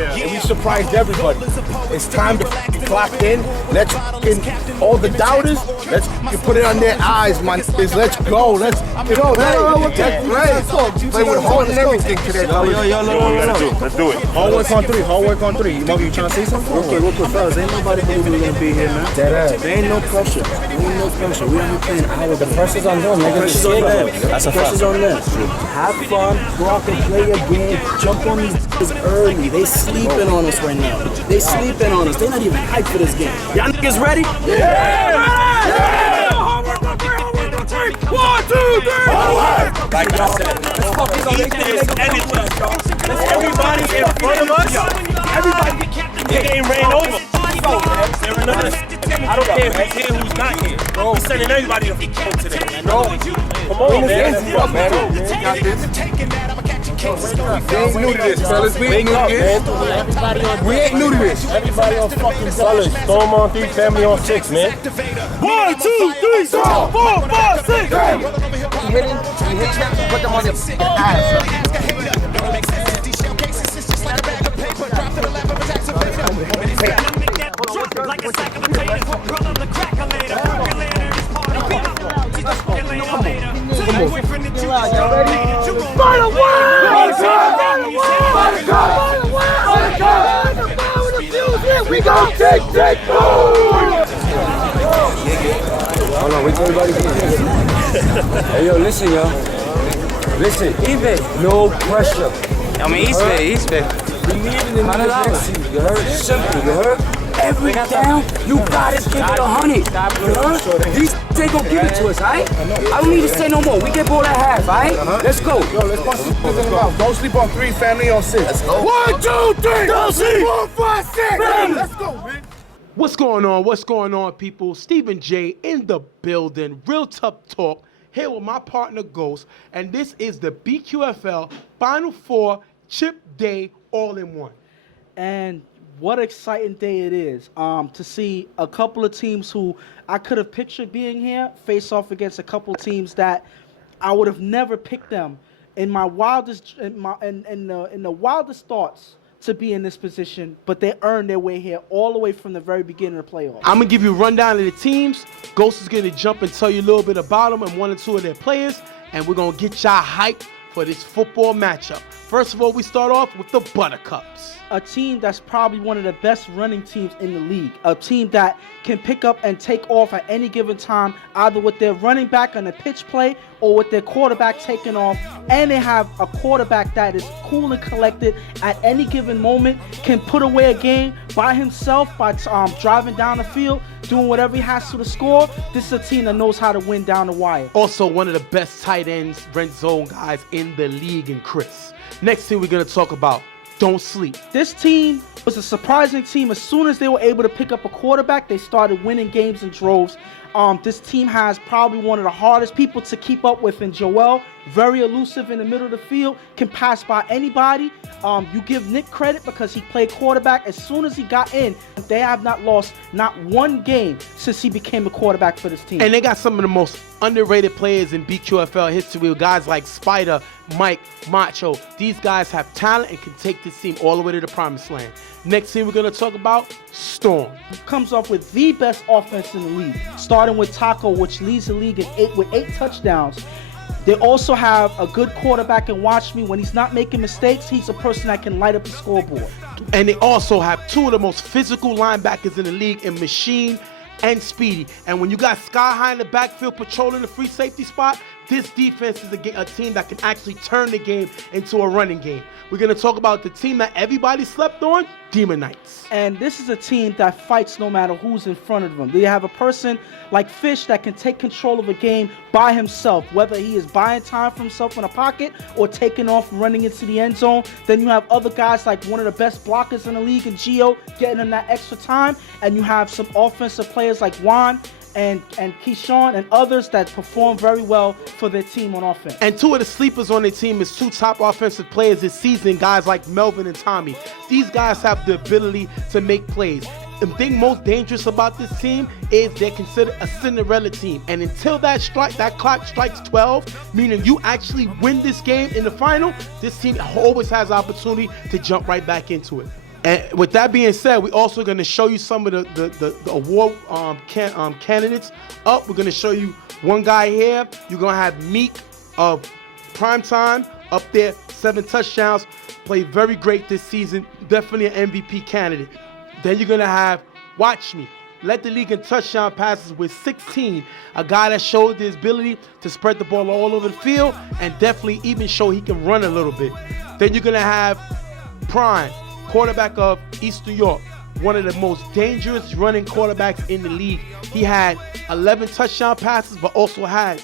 and we surprised everybody. It's time to clock in. Let's all the doubters. Let's put it on their eyes, man. Let's go. Let's play. Play with heart and everything today. Let's do it. Hard work on three. Hard work on three. You trying to say something? Real quick, fellas. Ain't nobody believe we were gonna be here, man. There ain't no pressure. We only playing hours. The pressure's on them, nigga. Pressure's on them. That's a fact. Pressure's on them. Have fun. Go out and play a game. Jump on these niggas early. They sleeping on us right now. They sleeping on us. They not even hyped for this game. Y'all niggas ready? Yeah! 1, 2, 3! Like I said, everybody in front of us, everybody getting ran over. I don't care who's here, who's not here. We're sending everybody to home today. Come on, man. We ain't new to this, fellas. We ain't new to this. We ain't new to this. Everybody on fucking Fellas, Storm on 3, family on 6, man. 1, 2, 3, 4, 5, 6. You hit them, put them on your Like a sack of potatoes, roll up the cracker later. Percolator, this party been up. She's just percolator later. To my boyfriend that you We gon' take. Hold on, wait till everybody gets here. Hey, yo, listen, y'all. Listen, even no pressure. I mean, he's been. We need it in the next season. You heard? Simple. You heard? Every down, you gotta give it 100. You heard? These they gon' give it to us, alright? I don't need to say no more. We get ball at half, alright? Let's go. Yo, let's bust this in the mouth. Don't sleep on 3, family on 6. Let's go. 1, 2, 3. Don't sleep. 4, 5, 6. Let's go, man. What's going on, people? Stephen J in the building. Real tough talk. Here with my partner Ghost, and this is the BQFL Final Four Chip Day all-in-one. And what an exciting day it is to see a couple of teams who I could have pictured being here face off against a couple of teams that I would have never picked them in my wildest in the wildest thoughts to be in this position, but they earned their way here all the way from the very beginning of the playoffs. I'm gonna give you a rundown of the teams. Ghost is gonna jump and tell you a little bit about them and 1 or 2 of their players, and we're gonna get y'all hyped for this football matchup. First of all, we start off with the Buttercups. A team that's probably one of the best running teams in the league. A team that can pick up and take off at any given time, either with their running back on a pitch play or with their quarterback taking off. And they have a quarterback that is cool and collected at any given moment, can put away a game by himself by driving down the field, doing whatever he has to score. This is a team that knows how to win down the wire. Also, one of the best tight ends, red zone guys in the league, and Chris. Next team we're gonna talk about, don't sleep. This team was a surprising team. As soon as they were able to pick up a quarterback, they started winning games in droves. This team has probably one of the hardest people to keep up with in Joel. Very elusive in the middle of the field, can pass by anybody. You give Nick credit because he played quarterback. As soon as he got in, they have not lost not one game since he became a quarterback for this team. And they got some of the most underrated players in BQFL history with guys like Spider, Mike, Macho. These guys have talent and can take this team all the way to the promised land. Next team we're going to talk about, Storm. Comes off with the best offense in the league, starting with Taco, which leads the league with 8 touchdowns. They also have a good quarterback in Watch Me. When he's not making mistakes, he's a person that can light up the scoreboard. And they also have 2 of the most physical linebackers in the league in Machine and Speedy. And when you got Sky High in the backfield patrolling the free safety spot, this defense is a team that can actually turn the game into a running game. We're going to talk about the team that everybody slept on, Demon Knights. And this is a team that fights no matter who's in front of them. They have a person like Fish that can take control of a game by himself, whether he is buying time for himself in a pocket or taking off running into the end zone. Then you have other guys like one of the best blockers in the league in Gio getting him that extra time. And you have some offensive players like Juan and Keyshawn and others that perform very well for their team on offense. And 2 of the sleepers on their team is 2 top offensive players this season, guys like Melvin and Tommy. These guys have the ability to make plays. The thing most dangerous about this team is they're considered a Cinderella team. And until that clock strikes 12, meaning you actually win this game in the final, this team always has the opportunity to jump right back into it. And with that being said, we're also going to show you some of the award candidates up. We're going to show you one guy here. You're going to have Meek of Primetime up there, 7 touchdowns. Played very great this season. Definitely an MVP candidate. Then you're going to have Watch Me. Led the league in touchdown passes with 16. A guy that showed the ability to spread the ball all over the field and definitely even show he can run a little bit. Then you're going to have Prime, quarterback of East New York, one of the most dangerous running quarterbacks in the league. He had 11 touchdown passes, but also had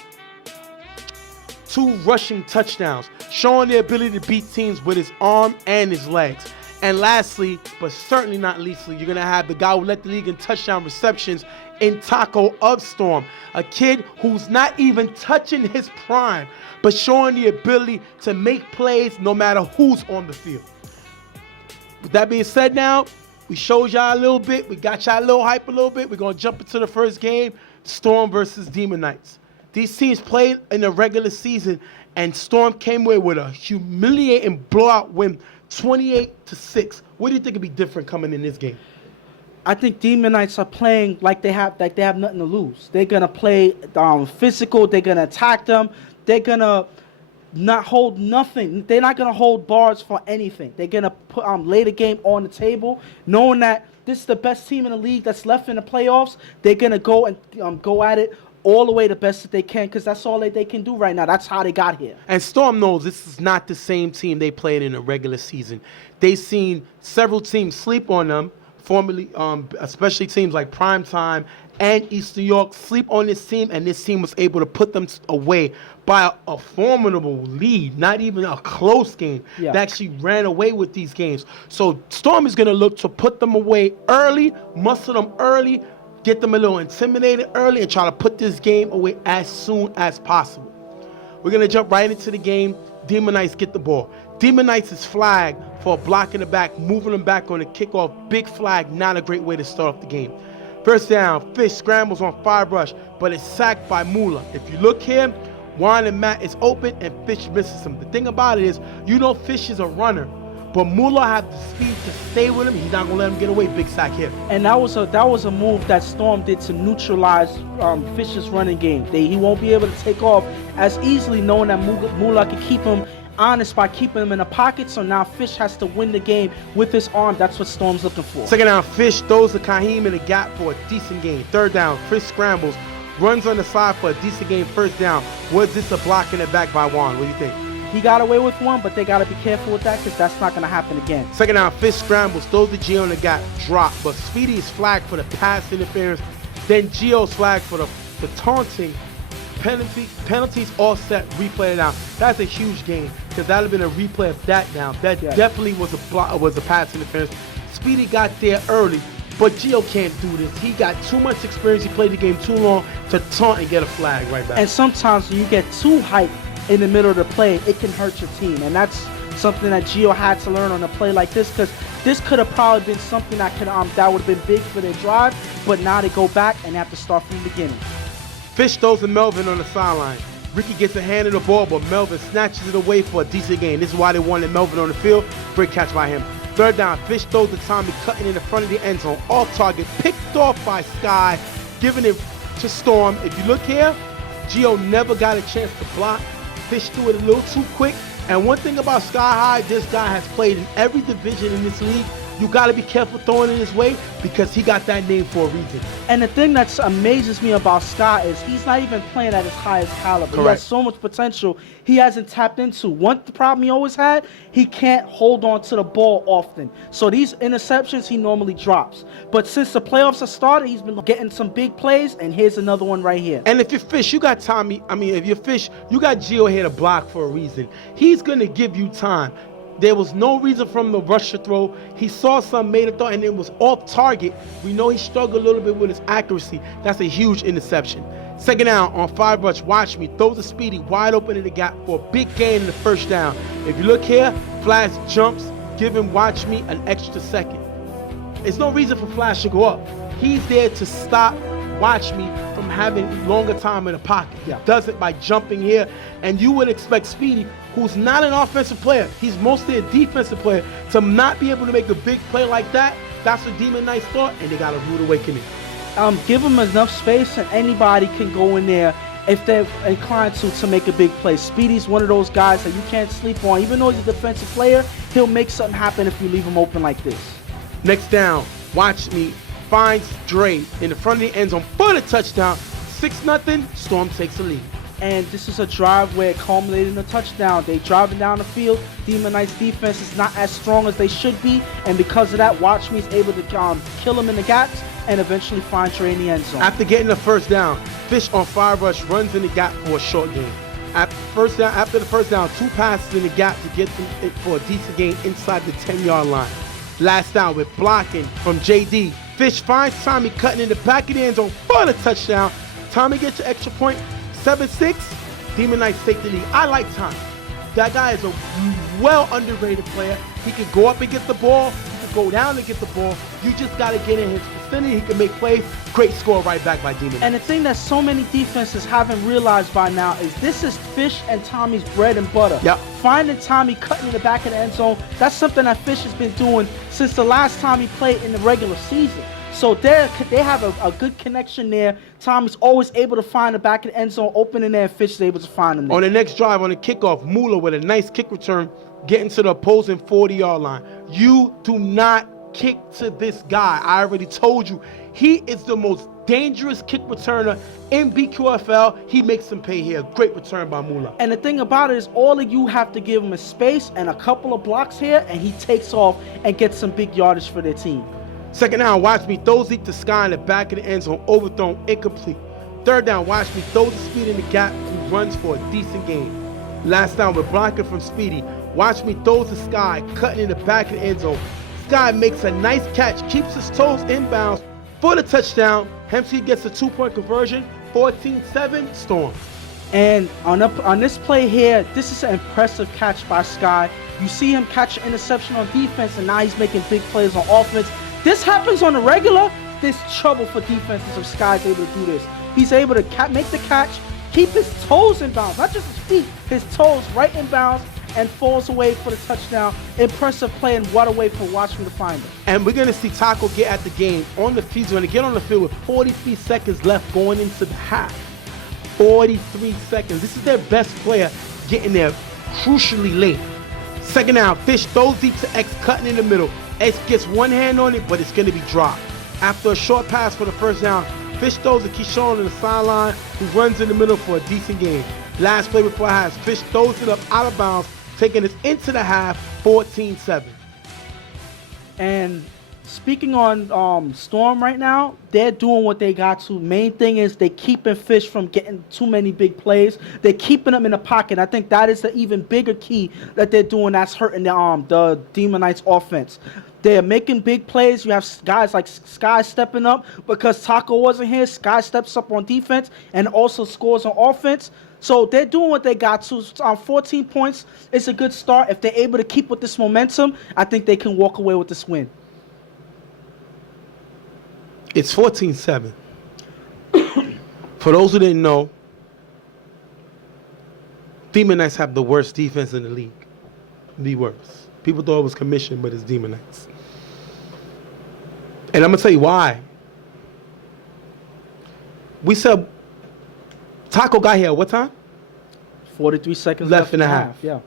2 rushing touchdowns, showing the ability to beat teams with his arm and his legs. And lastly, but certainly not leastly, you're going to have the guy who led the league in touchdown receptions in Taco of Storm, a kid who's not even touching his prime, but showing the ability to make plays no matter who's on the field. With that being said now, we showed y'all a little bit. We got y'all a little hype a little bit. We're going to jump into the first game, Storm versus Demon Knights. These teams played in the regular season, and Storm came away with a humiliating blowout win, 28-6. What do you think would be different coming in this game? I think Demon Knights are playing like they have nothing to lose. They're gonna play physical. They're gonna attack them. They're gonna not hold nothing. They're not gonna hold bars for anything. They're gonna put lay the game on the table, knowing that this is the best team in the league that's left in the playoffs. They're gonna go and go at it all the way the best that they can, because that's all that they can do right now. That's how they got here. And Storm knows this is not the same team they played in the regular season. They've seen several teams sleep on them, formerly, especially teams like Primetime and East New York, sleep on this team, and this team was able to put them away by a formidable lead, not even a close game. Yeah. They actually ran away with these games. So Storm is going to look to put them away early, muscle them early, get them a little intimidated early, and try to put this game away as soon as possible. We're going to jump right into the game. Demon Knights get the ball. Demon Knights is flagged for a block in the back, moving them back on the kickoff. Big flag, not a great way to start off the game. First down, Fish scrambles on Fire Rush, but is sacked by Moolah. If you look here, Juan and Matt is open, and Fish misses him. The thing about it is, you know Fish is a runner, but Moolah had the speed to stay with him. He's not going to let him get away. Big sack here. And that was a move that Storm did to neutralize Fish's running game. He won't be able to take off as easily, knowing that Moolah can keep him honest by keeping him in the pocket. So now Fish has to win the game with his arm. That's what Storm's looking for. Second down, Fish throws to Kaheem in the gap for a decent gain. Third down, Fish scrambles, runs on the side for a decent gain. First down. Was this a block in the back by Juan? What do you think? He got away with one, but they got to be careful with that, because that's not going to happen again. Second down, Fish scrambles, throws to Gio in the gap, drop. But Speedy is flagged for the pass interference. Then Gio's flagged for the taunting. Penalties all set, replay it down. That's a huge game, because that would have been a replay of that down. That definitely was a pass interference. Speedy got there early, but Gio can't do this. He got too much experience. He played the game too long to taunt and get a flag right back. And sometimes when you get too hyped in the middle of the play, it can hurt your team. And that's something that Gio had to learn on a play like this, because this could have probably been something that could that would have been big for their drive, but now they go back and have to start from the beginning. Fish throws to Melvin on the sideline. Ricky gets a hand in the ball, but Melvin snatches it away for a decent gain. This is why they wanted Melvin on the field. Great catch by him. Third down, Fish throws to Tommy, cutting in the front of the end zone. Off target, picked off by Sky, giving it to Storm. If you look here, Gio never got a chance to block. Fish threw it a little too quick. And one thing about Sky High, this guy has played in every division in this league. You got to be careful throwing it his way, because he got that name for a reason. And the thing that amazes me about Sky is he's not even playing at his highest caliber. Correct. He has so much potential he hasn't tapped into. One problem he always had, he can't hold on to the ball often. So these interceptions he normally drops. But since the playoffs have started, he's been getting some big plays, and here's another one right here. And if you're Fish, you got Tommy. If you're Fish, you got Gio here to block for a reason. He's going to give you time. There was no reason for him to rush the throw. He saw some, made a throw, and it was off target. We know he struggled a little bit with his accuracy. That's a huge interception. Second down on Fire Rush, Watch Me, throws a Speedy wide open in the gap for a big gain in the first down. If you look here, Flash jumps, giving Watch Me an extra second. There's no reason for Flash to go up. He's there to stop Watch Me from having longer time in the pocket. He does it by jumping here, and you would expect Speedy, who's not an offensive player, he's mostly a defensive player, to not be able to make a big play like that, that's what Demon Knights thought, and they got a rude awakening. Give them enough space and anybody can go in there if they're inclined to make a big play. Speedy's one of those guys that you can't sleep on. Even though he's a defensive player, he'll make something happen if you leave him open like this. Next down, watch me, finds Dre in the front of the end zone for the touchdown. 6-0, Storm takes the lead. And this is a drive where it culminated in a touchdown. They driving down the field. Demon Knights defense is not as strong as they should be, and because of that, Watch Me is able to kill him in the gaps and eventually find Dre in the end zone. After getting the first down, Fish on fire rush runs in the gap for a short gain. After the first down, 2 passes in the gap to get it for a decent gain inside the 10-yard line. Last down with blocking from JD. Fish finds Tommy cutting in the back of the end zone for the touchdown. Tommy gets an extra point. 7-6, Demon Knights take the lead. I like Tommy. That guy is a well underrated player. He can go up and get the ball. He can go down and get the ball. You just got to get in his vicinity. He can make plays. Great score right back by Demon Knights. And the thing that so many defenses haven't realized by now is this is Fish and Tommy's bread and butter. Yep. Finding Tommy cutting in the back of the end zone, that's something that Fish has been doing since the last time he played in the regular season. So they have a good connection there. Tommy's always able to find the back of the end zone open in there, and Fish is able to find him there. On the next drive, on the kickoff, Moolah with a nice kick return, getting to the opposing 40-yard line. You do not kick to this guy. I already told you. He is the most dangerous kick returner in BQFL. He makes them pay here. Great return by Moolah. And the thing about it is all of you have to give him a space and a couple of blocks here, and he takes off and gets some big yardage for their team. Second down, watch me, throws deep to Sky in the back of the end zone, overthrown, incomplete. Third down, watch me, throws the Speed in the gap, who runs for a decent gain. Last down, with blocking from Speedy. Watch me, throws to Sky, cutting in the back of the end zone. Sky makes a nice catch, keeps his toes inbounds for the touchdown. Hempsey gets a 2-point conversion, 14-7, Storm. And on this play here, this is an impressive catch by Sky. You see him catch an interception on defense, and now he's making big plays on offense. This happens on the regular. There's trouble for defenses if Sky's able to do this. He's able to make the catch, keep his toes in bounds, not just his feet, his toes right in bounds, and falls away for the touchdown. Impressive play, and what a way for Watch Me to find him. And we're going to see Taco get at the game on the field. He's going to get on the field with 43 seconds left going into the half. 43 seconds. This is their best player getting there crucially late. Second down, Fish throws deep to X, cutting in the middle. X gets one hand on it, but it's going to be dropped. After a short pass for the first down, Fish throws to Keyshawn on the sideline, who runs in the middle for a decent gain. Last play before half, Fish throws it up out of bounds, taking us into the half, 14-7. And speaking on Storm right now, they're doing what they got to. Main thing is they keeping Fish from getting too many big plays. They're keeping them in the pocket. I think that is the even bigger key that they're doing that's hurting the Demon Knights offense. They're making big plays. You have guys like Sky stepping up because Taco wasn't here. Sky steps up on defense and also scores on offense. So they're doing what they got to. 14 points is a good start. If they're able to keep with this momentum, I think they can walk away with this win. It's 14-7. For those who didn't know, Demon Knights have the worst defense in the league. The worst. People thought it was commission, but it's Demon Knights. And I'm going to tell you why. We said Taco got here at what time? 43 seconds left in the half. Yeah.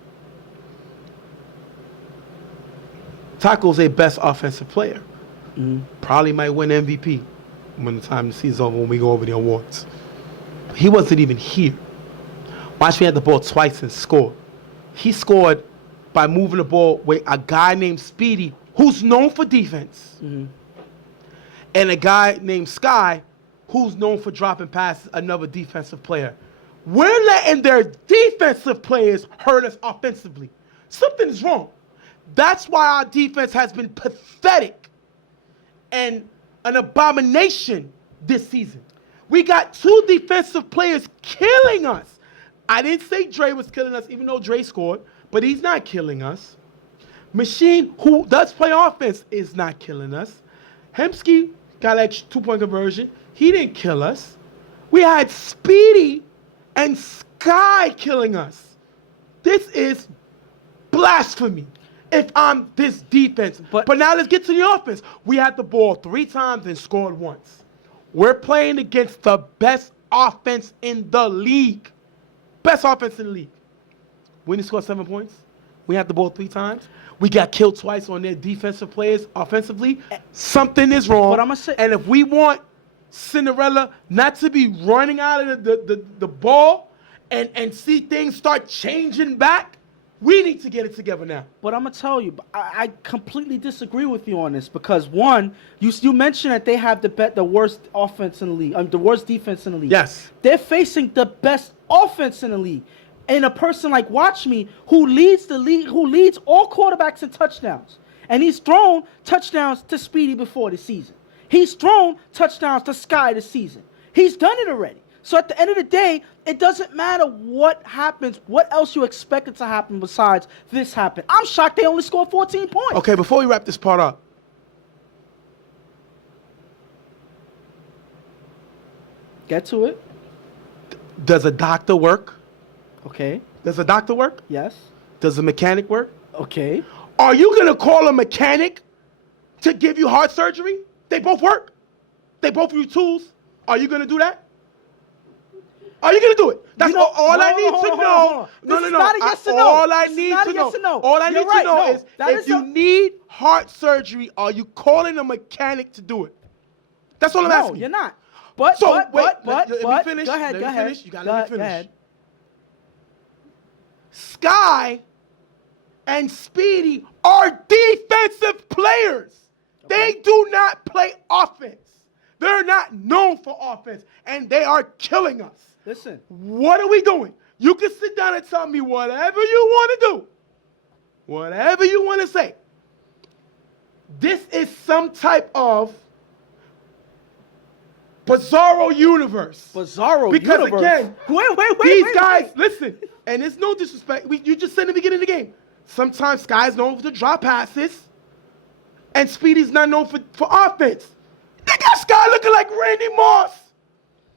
Taco's their best offensive player. Mm-hmm. Probably might win MVP when the time the season's over, when we go over the awards. He wasn't even here. Watch me had the ball twice and scored. He scored by moving the ball with a guy named Speedy, who's known for defense, and a guy named Sky, who's known for dropping passes, another defensive player. We're letting their defensive players hurt us offensively. Something's wrong. That's why our defense has been pathetic and an abomination this season. We got 2 defensive players killing us. I didn't say Dre was killing us, even though Dre scored, but he's not killing us. Machine, who does play offense, is not killing us. Hemsky got an extra 2-point conversion. He didn't kill us. We had Speedy and Sky killing us. This is blasphemy if I'm this defense. But now let's get to the offense. We had the ball 3 times and scored once. We're playing against the best offense in the league. Best offense in the league. We didn't score 7 points. We had the ball 3 times. We got killed twice on their defensive players offensively. Something is wrong. But I'ma say- and if we want Cinderella not to be running out of the ball and see things start changing back, we need to get it together now. But I'm gonna tell you, I completely disagree with you on this because one, you mentioned that they have the worst offense in the league, the worst defense in the league. Yes. They're facing the best offense in the league, and a person like Watch Me who leads the league, who leads all quarterbacks in touchdowns, and he's thrown touchdowns to Speedy before the season. He's thrown touchdowns to Sky this season. He's done it already. So at the end of the day, it doesn't matter what happens, what else you expected to happen besides this happen. I'm shocked they only scored 14 points. Okay, before we wrap this part up, Get to it. does a doctor work? Okay. Does a doctor work? Yes. Does a mechanic work? Okay. Are you going to call a mechanic to give you heart surgery? They both work. They both use tools. Are you going to do that? Are you going to do it? That's all I need to know. This is not a yes or no. All I This is need not to a yes or know. no. All I You're need right. to know No, is that if is you a- need heart surgery, are you calling a mechanic to do it? That's all I'm No, asking. you're not. But, So, but, wait, but, let me but, finish. go ahead, Let go me ahead. finish. You gotta let me finish. Go ahead. Sky and Speedy are defensive players. They do not play offense. They're not known for offense, and they are killing us. Listen. What are we doing? You can sit down and tell me whatever you want to do, whatever you want to say. This is some type of bizarro universe. Bizarro Because universe. again, Wait, these wait, guys, wait. listen, and it's no disrespect. You just said in the beginning of the game. Sometimes Sky's known for the drop passes, and Speedy's not known for offense. They got Sky looking like Randy Moss.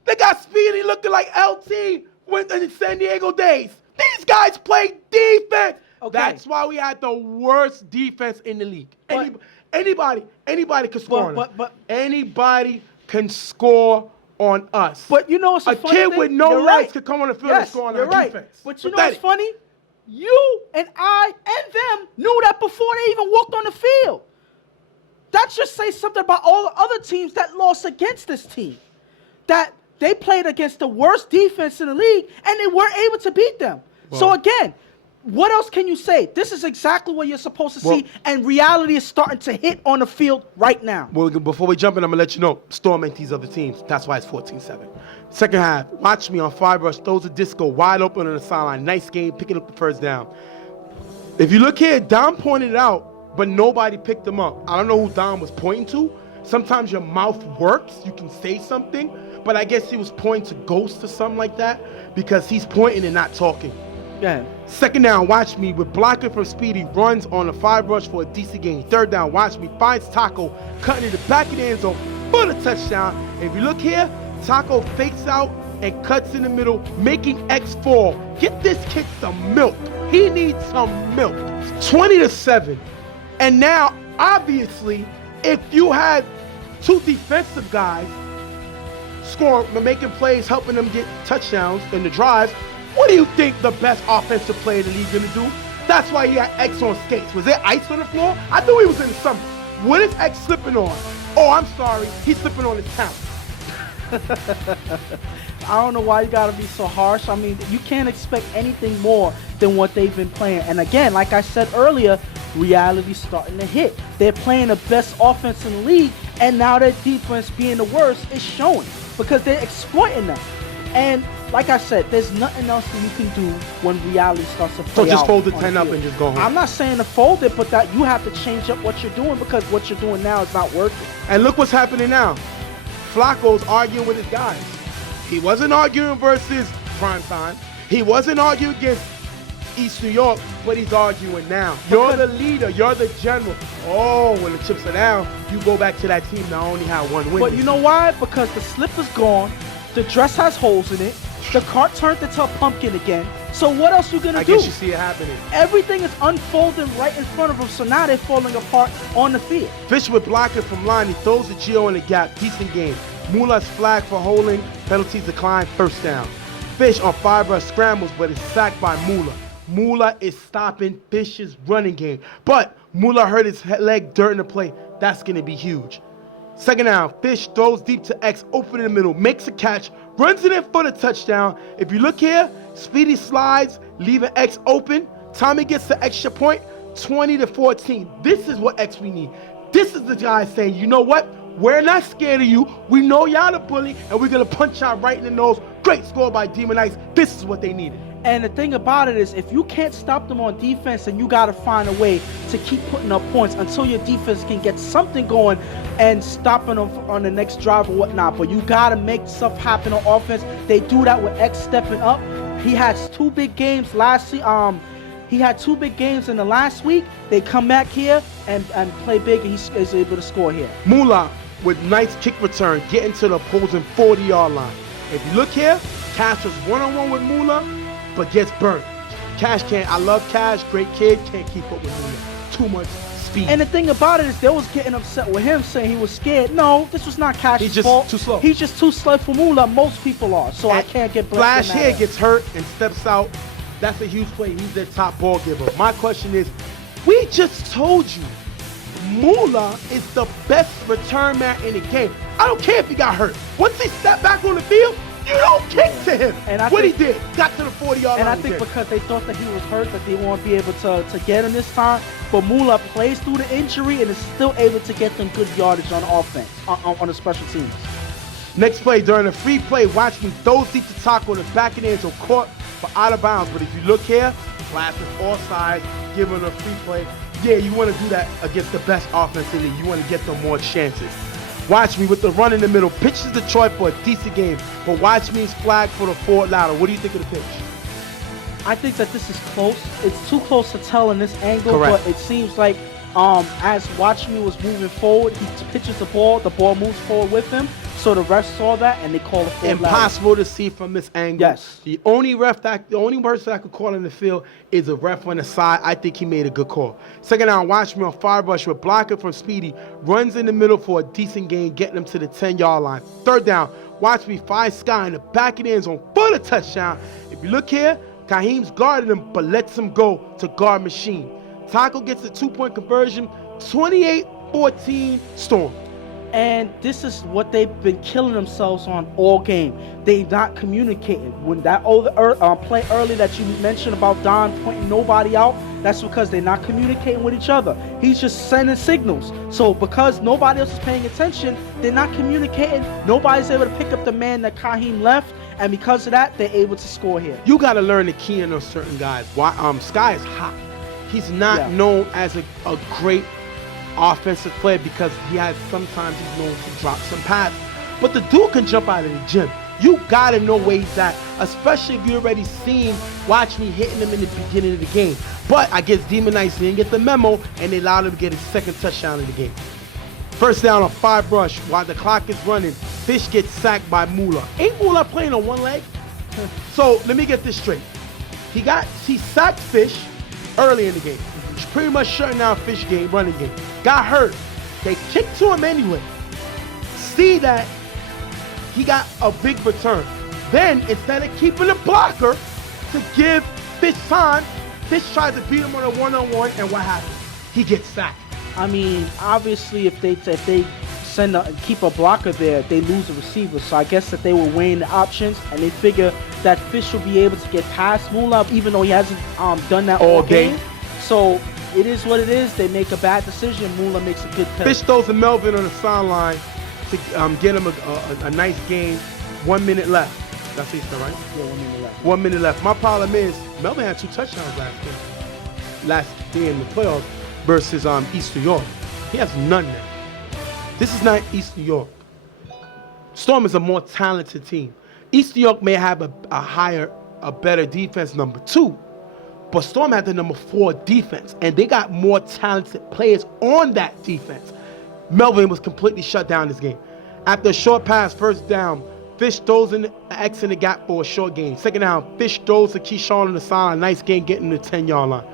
They got Speedy looking like LT in the San Diego days. These guys play defense. Okay. That's why we had the worst defense in the league. But- Anybody can score on us. but- Anybody can score on us. But you know what's a funny kid thing? with no You're legs right. could come on the field and Yes, score on you're our right. defense. But you know what's Pathetic. funny? You and I and them knew that before they even walked on the field. That should say something about all the other teams that lost against this team. That they played against the worst defense in the league and they weren't able to beat them. So again, what else can you say? This is exactly what you're supposed to see, and reality is starting to hit on the field right now. Well, before we jump in, I'm going to let you know, Storm ain't these other teams. That's why it's 14-7. Second half, Watch Me on 5 rush, throws a disco wide open on the sideline. Nice game, picking up the first down. If you look here, Dom pointed it out, but nobody picked him up. I don't know who Dom was pointing to. Sometimes your mouth works. You can say something, but I guess he was pointing to Ghost or something like that because he's pointing and not talking. Yeah. Second down, Watch Me with blocking from Speedy, runs on a 5 rush for a decent gain. Third down, Watch Me finds Taco, cutting in the back of the end zone for the touchdown. If you look here, Taco fakes out and cuts in the middle, making X fall. Get this kid some milk. He needs some milk. 20-7. And now, obviously, if you had 2 defensive guys making plays, helping them get touchdowns in the drives, what do you think the best offensive player in the league gonna do? That's why he had X on skates. Was there ice on the floor? I knew he was in the summer. What is X slipping on? Oh, I'm sorry. He's slipping on his talent. I don't know why you gotta be so harsh. I mean, you can't expect anything more than what they've been playing. And again, like I said earlier, reality's starting to hit. They're playing the best offense in the league, and now their defense being the worst is showing because they're exploiting them. And like I said, there's nothing else that you can do when reality starts to play So just out fold the on 10 up field. and just go home. I'm not saying to fold it, but that you have to change up what you're doing because what you're doing now is not working. And look what's happening now. Flacco's arguing with his guys. He wasn't arguing versus primetime. He wasn't arguing against East New York, but he's arguing now. You're the leader. You're the general. Oh, when the chips are down, you go back to that team that only had 1 win. But you know why? Because the slip is gone, the dress has holes in it, the cart turned into a pumpkin again, So what else you gonna I do? guess you see it happening. Everything is unfolding right in front of them, so now they're falling apart on the field. Fish with blocking from line. He throws the Geo in the gap. Decent game. Moolah's flagged for holding. Penalties decline. First down. Fish on 5-rush scrambles, but is sacked by Moolah. Moolah is stopping Fish's running game. But Moolah hurt his leg during the play. That's going to be huge. Second down. Fish throws deep to X, open in the middle, makes a catch, runs it in for the touchdown. If you look here, Speedy slides, leaving X open. Tommy gets the extra point, 20-14. This is what X we need. This is the guy saying, you know what? We're not scared of you. We know y'all the bully, and we're going to punch y'all right in the nose. Great score by Demon Knights. This is what they needed. And the thing about it is, if you can't stop them on defense, then you got to find a way to keep putting up points until your defense can get something going and stopping them on the next drive or whatnot. But you got to make stuff happen on offense. They do that with X stepping up. He had 2 big games he had 2 big games in the last week. They come back here and play big, and he is able to score here. Moolah with nice kick return, getting to the opposing 40-yard line. If you look here, Cash was one-on-one with Moolah, but gets burnt. Cash can't. I love Cash, great kid, can't keep up with Moolah. Too much speed. And the thing about it is, they was getting upset with him, saying he was scared. No, this was not Cash's He's just fault. too slow. He's just too slow for Moolah. Most people are, so I can't get blamed. Flash for that. here gets hurt and steps out. That's a huge play. He's their top ball giver. My question is, we just told you, Moolah is the best return man in the game. I don't care if he got hurt. Once he stepped back on the field, you don't kick to him. And I what think- he did, got to the 40-yard line. And I think because they thought that he was hurt, that they won't be able to get him this time. But Moolah plays through the injury and is still able to get them good yardage on offense, on the special teams. Next play, during a free play, watch me throw deep to Taco on the back of the end zone, caught for out of bounds. But if you look here, Flash is offside, giving a free play. Yeah, you want to do that against the best offense in the league. You want to get them more chances. Watch me with the run in the middle. Pitches Detroit for a decent game. But watch me is flagged for the forward ladder. What do you think of the pitch? I think that this is close. It's too close to tell in this angle, Correct. but it seems like as Watchme was moving forward, he pitches the ball moves forward with him. So the refs saw that and they called a forward ladder. Impossible to see from this angle. Yes. The only person I could call in the field is a ref on the side. I think he made a good call. Second down, watch me on 5-rush with blocker from Speedy. Runs in the middle for a decent gain, getting him to the 10-yard line. Third down, watch me 5 Sky in the back of the end zone for the touchdown. If you look here, Kaheem's guarding him, but lets him go to guard Machine. Taco gets a 2-point conversion, 28-14 Storm. And this is what they've been killing themselves on all game. They not communicating. When that play early that you mentioned about Don pointing nobody out, that's because they're not communicating with each other. He's just sending signals. So because nobody else is paying attention, they're not communicating. Nobody's able to pick up the man that Kaheem left. And because of that, they're able to score here. You got to learn the key in those certain guys. Sky is hot. He's not known as a great offensive player because sometimes he's known to drop some passes. But the dude can jump out of the gym. You got to know where he's at, especially if you already seen Watch Me hitting him in the beginning of the game. But I guess Demon Knights didn't get the memo, and they allowed him to get his second touchdown in the game. First down on 5-rush while the clock is running. Fish gets sacked by Moolah. Ain't Moolah playing on one leg? So let me get this straight. He sacked Fish early in the game. He's pretty much shutting down Fish game, running game. Got hurt. They kicked to him anyway. See that he got a big return. Then instead of keeping the blocker to give Fish time, Fish tries to beat him on a one-on-one, and what happens? He gets sacked. I mean, obviously, if they keep a blocker there, they lose a receiver. So I guess that they were weighing the options, and they figure that Fish will be able to get past Moolah, even though he hasn't done that all game. So it is what it is. They make a bad decision. Moolah makes a good pick. Fish throws to Melvin on the sideline to get him a nice game. 1 minute left. That's Easter, right? Yeah, 1 minute left. 1 minute left. My problem is Melvin had 2 touchdowns last year in the playoffs versus East New York. He has none now. This is not East New York. Storm is a more talented team. East New York may have a better defense, number 2, but Storm had the number 4 defense, and they got more talented players on that defense. Melvin was completely shut down this game. After a short pass, first down, Fish throws in an X in the gap for a short game. Second down, Fish throws to Keyshawn on the sideline. Nice game getting to the 10-yard line.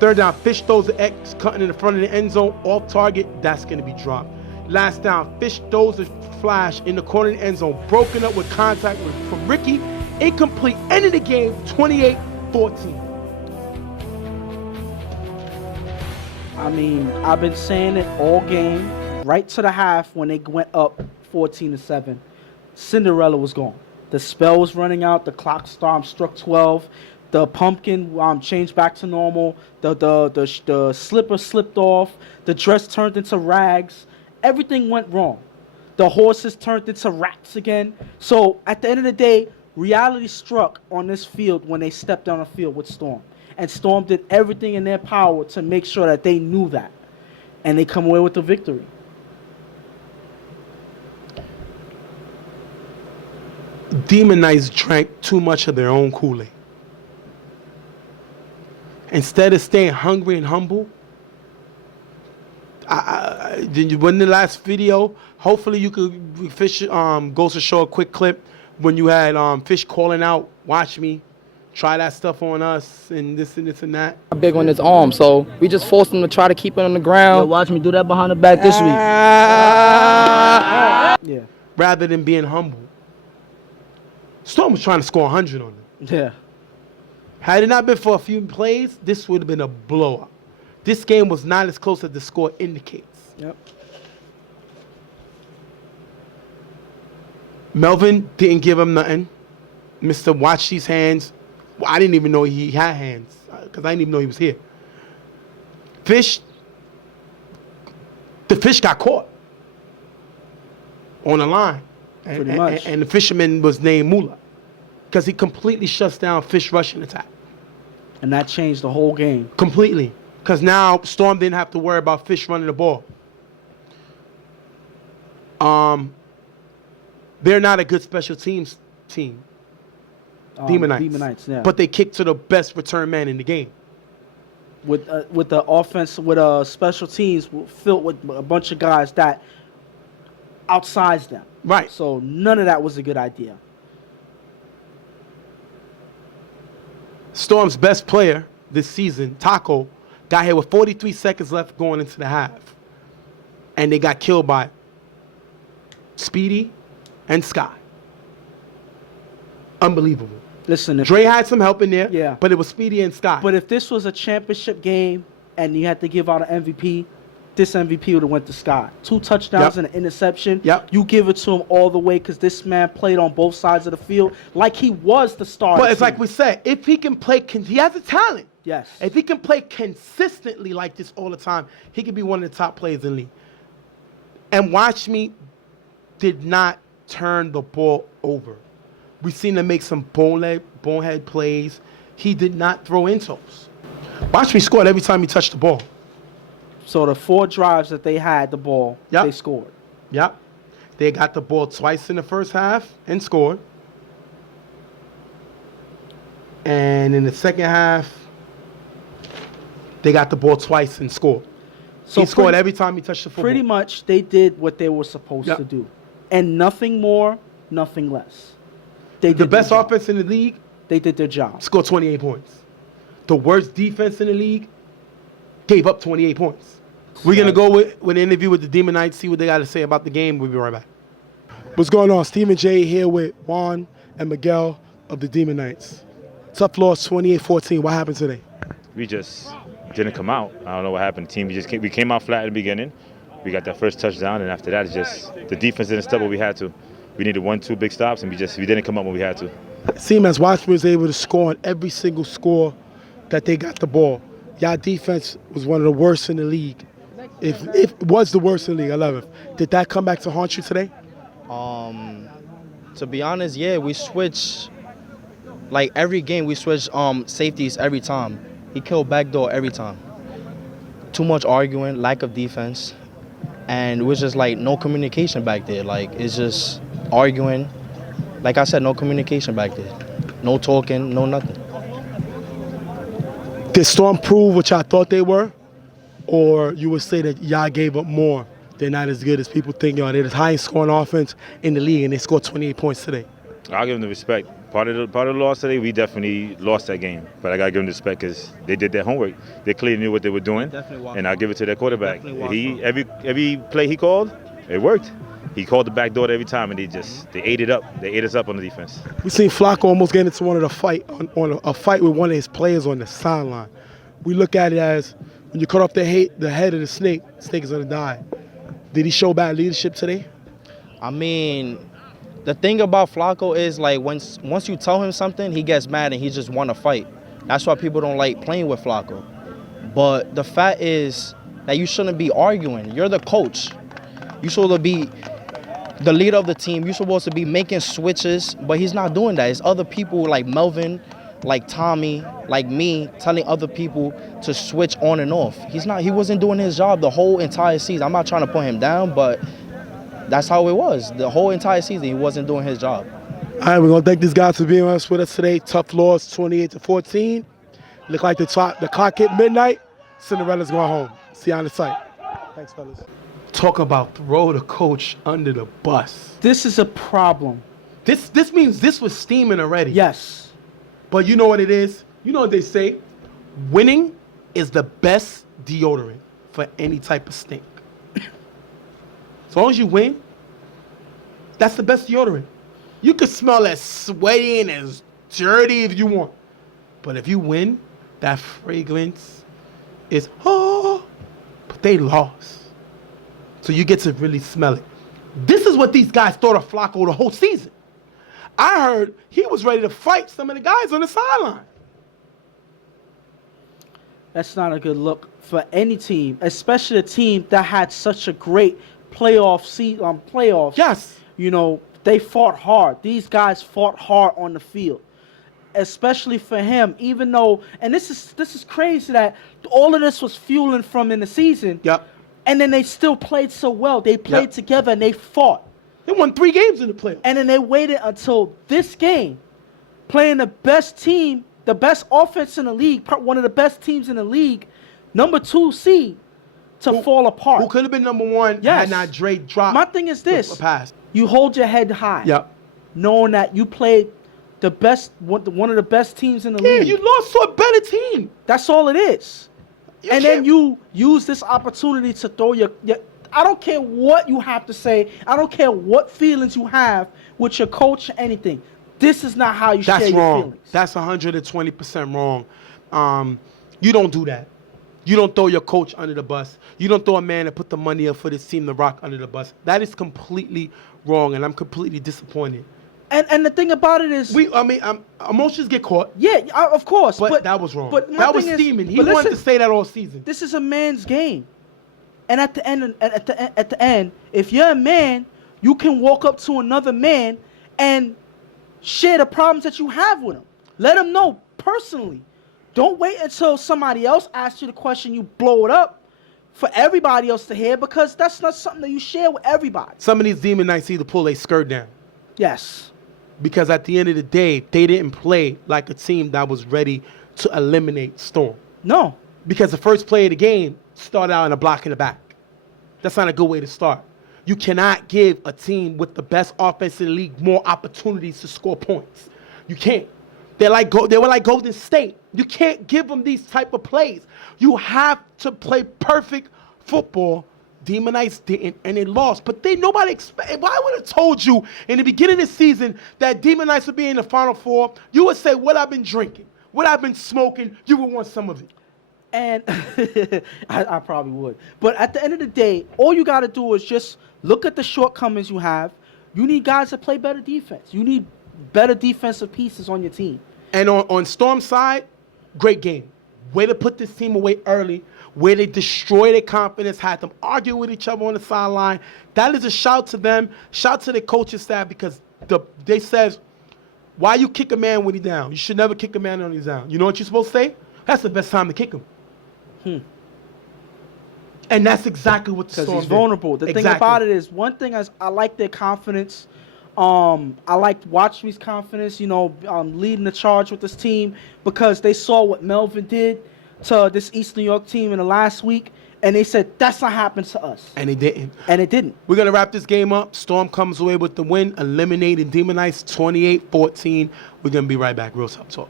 Third down, Fish throws the X, cutting in the front of the end zone, off target. That's going to be dropped. Last down, Fish throws the flash in the corner of the end zone, broken up with contact from Ricky. Incomplete. End of the game, 28-14. I mean, I've been saying it all game, right to the half when they went up 14-7. Cinderella was gone. The spell was running out. The clock struck 12. The pumpkin changed back to normal. The slipper slipped off. The dress turned into rags. Everything went wrong. The horses turned into rats again. So at the end of the day, reality struck on this field when they stepped down the field with Storm. And Storm did everything in their power to make sure that they knew that. And they come away with the victory. Demon Knights drank too much of their own Kool-Aid. Instead of staying hungry and humble, did you win the last video? Hopefully you could Fish goes to show a quick clip when you had Fish calling out, watch me, try that stuff on us and this and that. Big on his arm, so we just forced him to try to keep it on the ground. Yo, watch me do that behind the back this week. Yeah. Rather than being humble. Storm was trying to score 100 on them. Yeah. Had it not been for a few plays, this would have been a blowout. This game was not as close as the score indicates. Yep. Melvin didn't give him nothing. Mr. Watch these hands. Well, I didn't even know he had hands because I didn't even know he was here. Fish, the fish got caught on the line. Pretty much. And the fisherman was named Moolah because he completely shuts down Fish rushing attack. And that changed the whole game. Completely. Because now Storm didn't have to worry about Fish running the ball. They're not a good special teams team. Demon Knights. Demon Knights, yeah. But they kicked to the best return man in the game. With the offense, with special teams filled with a bunch of guys that outsized them. Right. So none of that was a good idea. Storm's best player this season, Taco, got here with 43 seconds left going into the half. And they got killed by Speedy and Sky. Unbelievable. Listen, if, Dre had some help in there, Yeah. but it was Speedy and Sky. but if this was a championship game and you had to give out an MVP, this MVP would have went to Scott. 2 touchdowns Yep. and an interception. Yep. You give it to him all the way because this man played on both sides of the field like he was the star. But of it's the like team. we said, if he can play, he has a talent. Yes. If he can play consistently like this all the time, he could be one of the top players in the league. And Watch Me did not turn the ball over. We've seen him make some bonehead plays. He did not throw intos. Watch Me scored every time he touched the ball. So the 4 drives that they had the ball, Yep. they scored. Yep. They got the ball twice in the first half and scored. And in the second half, they got the ball twice and scored. So he scored pretty- every time he touched the football. Pretty much they did what they were supposed Yep. to do. And nothing more, nothing less. They The did best their job. offense in the league They did their job. scored 28 points. The worst defense in the league gave up 28 points. We're going to go with an interview with the Demon Knights, see what they got to say about the game. We'll be right back. What's going on? Stephen J here with Juan and Miguel of the Demon Knights. Tough loss, 28-14. What happened today? We just didn't come out. I don't know what happened. The team, we came out flat at the beginning. We got that first touchdown, and after that, it's just the defense didn't step what we had to. We needed 1-2 big stops, and we didn't come up when we had to. It seemed as Watchman was able to score on every single score that they got the ball. Y'all defense was one of the worst in the league. If it was the worst in the league, I love it. Did that come back to haunt you today? To be honest, yeah, we switch. Like every game, we switch safeties every time. He killed backdoor every time. Too much arguing, lack of defense, and it was just like no communication back there. Like it's just arguing. Like I said, no communication back there. No talking, no nothing. Did Storm prove what y'all thought they were? Or you would say that y'all gave up more? They're not as good as people think. They're the highest scoring offense in the league, and they scored 28 points today. I'll give them the respect. Part of the loss today, we definitely lost that game. But I got to give them the respect because they did their homework. They clearly knew what they were doing. And I'll give it to their quarterback. Every play he called, it worked. He called the back door every time, and they ate it up. They ate us up on the defense. We seen Flacco almost get into one of the fight on a fight with one of his players on the sideline. We look at it as when you cut off the head of the snake is gonna die. Did he show bad leadership today? I mean, the thing about Flacco is like once you tell him something, he gets mad and he just want to fight. That's why people don't like playing with Flacco. But the fact is that you shouldn't be arguing. You're the coach. You're supposed to be the leader of the team. You're supposed to be making switches, but he's not doing that. It's other people like Melvin, like Tommy, like me, telling other people to switch on and off. He wasn't doing his job the whole entire season. I'm not trying to put him down, but that's how it was. The whole entire season, he wasn't doing his job. All right, we're going to thank these guys for being with us today. Tuff loss 28-14. Look like the clock hit midnight. Cinderella's going home. See you on the site. Thanks, fellas. Talk about throw the coach under the bus. This is a problem. This means this was steaming already. Yes. But you know what it is? You know what they say? Winning is the best deodorant for any type of stink. As long as you win, that's the best deodorant. You could smell as sweaty and as dirty if you want. But if you win, that fragrance is, but they lost. So you get to really smell it. This is what these guys thought of Flacco the whole season. I heard he was ready to fight some of the guys on the sideline. That's not a good look for any team, especially a team that had such a great playoffs. Yes. You know, they fought hard. These guys fought hard on the field. Especially for him, even though, and this is crazy that all of this was fueling from in the season. Yep. And then they still played so well. They played together and they fought. They won 3 games in the playoffs. And then they waited until this game, playing the best team, the best offense in the league, one of the best teams in the league, number 2 seed, to fall apart. Who could have been number 1 had not Dre dropped. My thing is this. A pass. You hold your head high. Knowing that you played the best, one of the best teams in the league. Yeah, you lost to a better team. That's all it is. Then you use this opportunity to throw your I don't care what you have to say. I don't care what feelings you have with your coach or anything. This is not how you share your feelings. That's 120% wrong. You don't do that. You don't throw your coach under the bus. You don't throw a man that put the money up for this team to rock under the bus. That is completely wrong, and I'm completely disappointed. And the thing about it is, emotions get caught. Yeah, of course. But that was wrong. But that was steaming. He wanted to say that all season. This is a man's game, and at the end, if you're a man, you can walk up to another man and share the problems that you have with him. Let him know personally. Don't wait until somebody else asks you the question. You blow it up for everybody else to hear, because that's not something that you share with everybody. Some of these Demon Knights either pull their skirt down. Yes. Because at the end of the day, they didn't play like a team that was ready to eliminate Storm. No. Because the first play of the game started out in a block in the back. That's not a good way to start. You cannot give a team with the best offense in the league more opportunities to score points. You can't. They were like Golden State. You can't give them these type of plays. You have to play perfect football. Demon Knights didn't, and they lost. But nobody expected. If I would have told you in the beginning of the season that Demon Knights would be in the Final Four, you would say, what I've been drinking, what I've been smoking, you would want some of it. And I probably would. But at the end of the day, all you got to do is just look at the shortcomings you have. You need guys to play better defense. You need better defensive pieces on your team. And on Storm's side, great game. Way to put this team away early, where they destroy their confidence, had them argue with each other on the sideline. That is a shout to them, shout to the coaching staff, because they says, why you kick a man when he's down? You should never kick a man when he's down. You know what you're supposed to say? That's the best time to kick him. And that's exactly what the Storm did. Because he's vulnerable. The thing about it is, one thing is I like their confidence. I liked Watchme's confidence, leading the charge with this team, because they saw what Melvin did to this East New York team in the last week, And they said, that's not happening to us. And it didn't. And it didn't. We're going to wrap this game up. Storm comes away with the win, eliminating Demon Knights 28-14. We're going to be right back. Real Talk.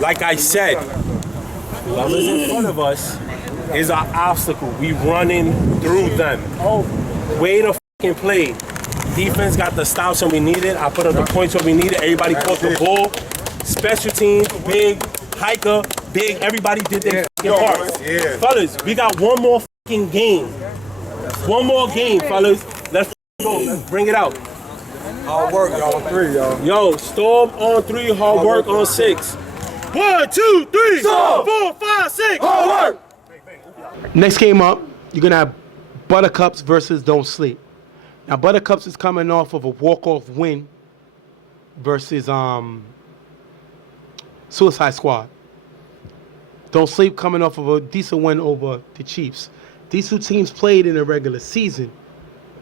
Like I said, whoever's in front of us is our obstacle. We running through them. Way to fucking play. Defense got the stops when we needed. I put up the points when we needed. Everybody caught the ball. Special teams, big. Hiker, big. Everybody did their fucking part. Fellas, we got one more fucking game. One more game, fellas. Let's go. Let's bring it out. Hard work, y'all. On 3, y'all. Yo, Storm on 3, hard work on 6. 1, 2, 3, 4, 5, 6. Hard work. Next game up, you're going to have Buttercups versus Don't Sleep. Now, Buttercups is coming off of a walk-off win versus Suicide Squad. Don't Sleep coming off of a decent win over the Chiefs. These two teams played in the regular season,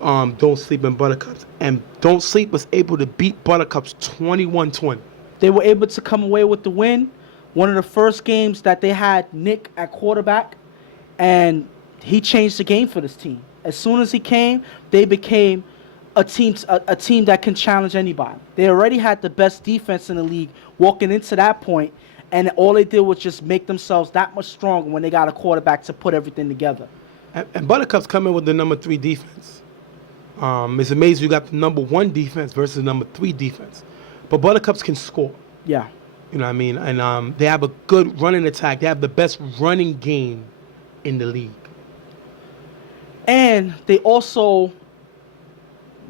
Don't Sleep and Buttercups. And Don't Sleep was able to beat Buttercups 21-20. They were able to come away with the win. One of the first games that they had Nick at quarterback, and he changed the game for this team. As soon as he came, they became a team that can challenge anybody. They already had the best defense in the league walking into that point, and all they did was just make themselves that much stronger when they got a quarterback to put everything together. And Buttercups come in with the number 3 defense. It's amazing you got the number 1 defense versus number 3 defense. But Buttercups can score. Yeah. You know what I mean? And they have a good running attack. They have the best running game in the league. And they also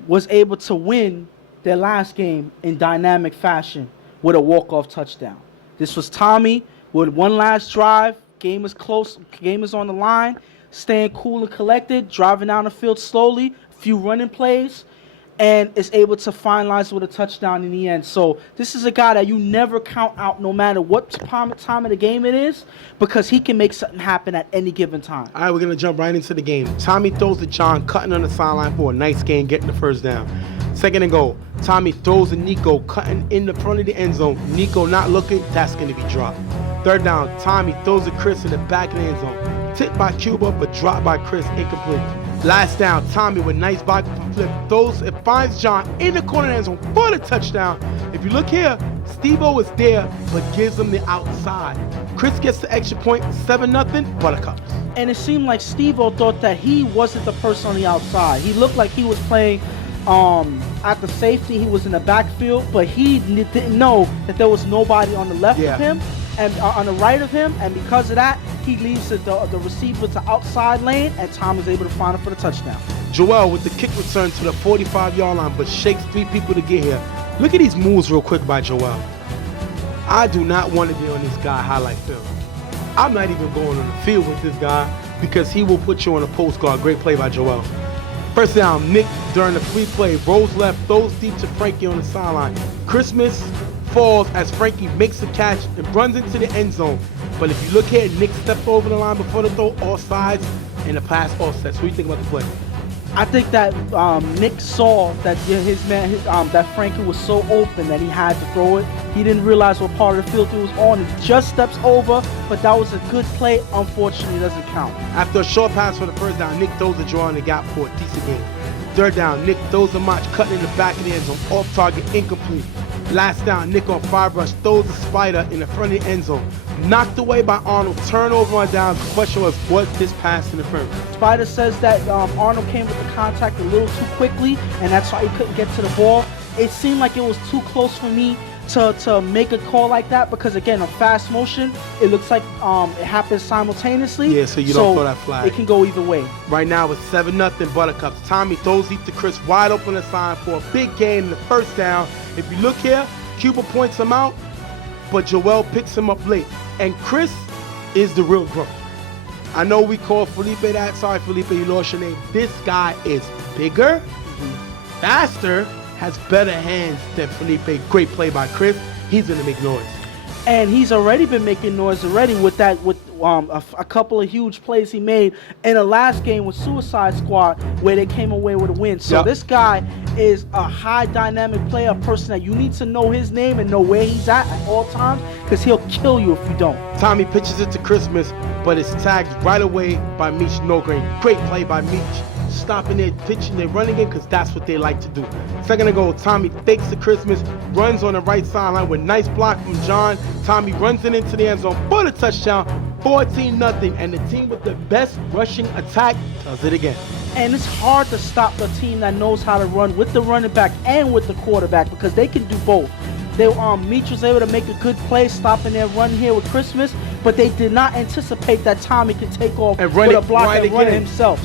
was able to win their last game in dynamic fashion with a walk-off touchdown. This was Tommy with one last drive. Game is close. Game is on the line. Staying cool and collected. Driving down the field slowly. A few running plays. And is able to finalize with a touchdown in the end. So this is a guy that you never count out no matter what time of the game it is, because he can make something happen at any given time. All right, we're going to jump right into the game. Tommy throws to John, cutting on the sideline for a nice gain, getting the first down. Second and goal. Tommy throws to Nico, cutting in the front of the end zone. Nico not looking, that's going to be dropped. Third down, Tommy throws to Chris in the back of the end zone. Tipped by Cuba, but dropped by Chris, incomplete. Last down, Tommy with nice body from flip throws. It finds John in the corner of the end zone for the touchdown. If you look here, Steve-O is there, but gives him the outside. Chris gets the extra point, 7-0, Buttercups. And it seemed like Steve-O thought that he wasn't the person on the outside. He looked like he was playing at the safety. He was in the backfield, but he didn't know that there was nobody on the left of him and on the right of him, and because of that, he leaves the receiver to outside lane, and Tom is able to find him for the touchdown. Joel with the kick return to the 45-yard line, but shakes 3 people to get here. Look at these moves real quick by Joel. I do not want to be on this guy highlight film. I'm not even going on the field with this guy because he will put you on a post guard. Great play by Joel. First down, Nick during the free play, rolls left, throws deep to Frankie on the sideline. Christmas falls as Frankie makes the catch and runs into the end zone. But if you look here, Nick stepped over the line before the throw, all sides, and the pass offset. So what do you think about the play? I think that Nick saw that that Frankie was so open that he had to throw it. He didn't realize what part of the field he was on. He just steps over, but that was a good play. Unfortunately, it doesn't count. After a short pass for the first down, Nick throws a draw in the gap for a decent game. Third down, Nick throws a match, cutting in the back of the end zone, off target, incomplete. Last down, Nick on 5 rush, throws a spider in the front of the end zone. Knocked away by Arnold, turnover on downs. The question was this pass interference? Spider says that Arnold came with the contact a little too quickly, and that's why he couldn't get to the ball. It seemed like it was too close for me to make a call like that, because again, a fast motion, it looks like it happens simultaneously. Yeah, so you don't throw that flag. It can go either way. Right now it's 7-0 Buttercups. Tommy throws deep to Chris, wide open the sign for a big gain in the first down. If you look here, Cuba points him out, but Joel picks him up late. And Chris is the real growth. I know we call Felipe that. Sorry, Felipe, you lost your name. This guy is bigger, faster, has better hands than Felipe. Great play by Chris. He's going to make noise. And he's already been making noise already with a couple of huge plays he made in the last game with Suicide Squad where they came away with a win. So this guy is a high dynamic player, a person that you need to know his name and know where he's at all times because he'll kill you if you don't. Tommy pitches it to Christmas, but it's tagged right away by Meach Nogren. Great play by Meach. Stopping their pitching, their running in because that's what they like to do. Second ago, Tommy fakes the Christmas, runs on the right sideline with nice block from John. Tommy runs it into the end zone for the touchdown, 14-0, and the team with the best rushing attack does it again. And it's hard to stop the team that knows how to run with the running back and with the quarterback because they can do both. Meach was able to make a good play stopping their run here with Christmas, but they did not anticipate that Tommy could take off and run with it a block right and run it again. himself.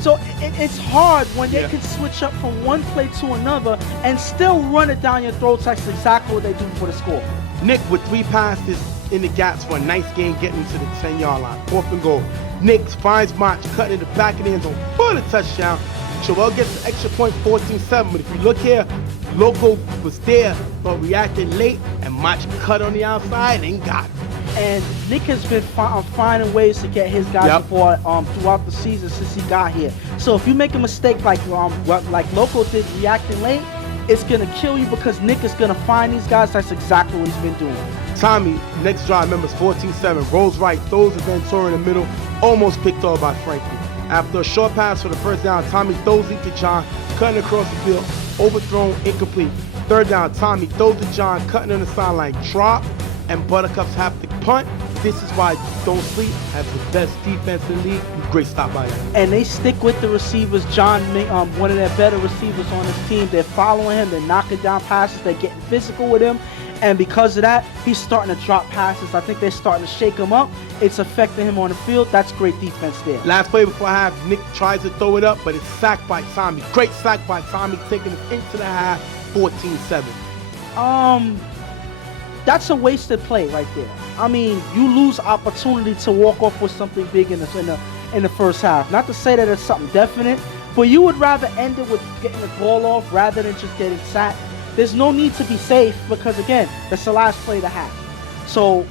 So it's hard when they can switch up from one play to another and still run it down your throats. That's exactly what they do for the score. Nick with 3 passes in the gaps for a nice game getting to the 10-yard line. 4th and goal. Nick finds Mach cutting in the back of the end zone for the touchdown. Joel gets the extra point, 14-7. But if you look here, Loco was there but reacted late, and Mach cut on the outside and got it. And Nick has been finding ways to get his guys before throughout the season since he got here. So if you make a mistake like Loco did reacting late, it's gonna kill you because Nick is gonna find these guys. That's exactly what he's been doing. Tommy, next drive, remembers 14-7, rolls right, throws to Ventura in the middle, almost picked off by Frankie. After a short pass for the first down, Tommy throws it to John, cutting across the field, overthrown, incomplete. 3rd down, Tommy throws to John, cutting on the sideline, drop, and Buttercups have to punt. This is why Don't Sleep has the best defense in the league. Great stop by them. And they stick with the receivers. John, one of their better receivers on this team. They're following him. They're knocking down passes. They're getting physical with him. And because of that, he's starting to drop passes. I think they're starting to shake him up. It's affecting him on the field. That's great defense there. Last play before half, Nick tries to throw it up, but it's sacked by Tommy. Great sack by Tommy, taking it into the half, 14-7. That's a wasted play right there. I mean, you lose opportunity to walk off with something big in the first half. Not to say that it's something definite, but you would rather end it with getting the ball off rather than just getting sacked. There's no need to be safe because, again, that's the last play of the half. So,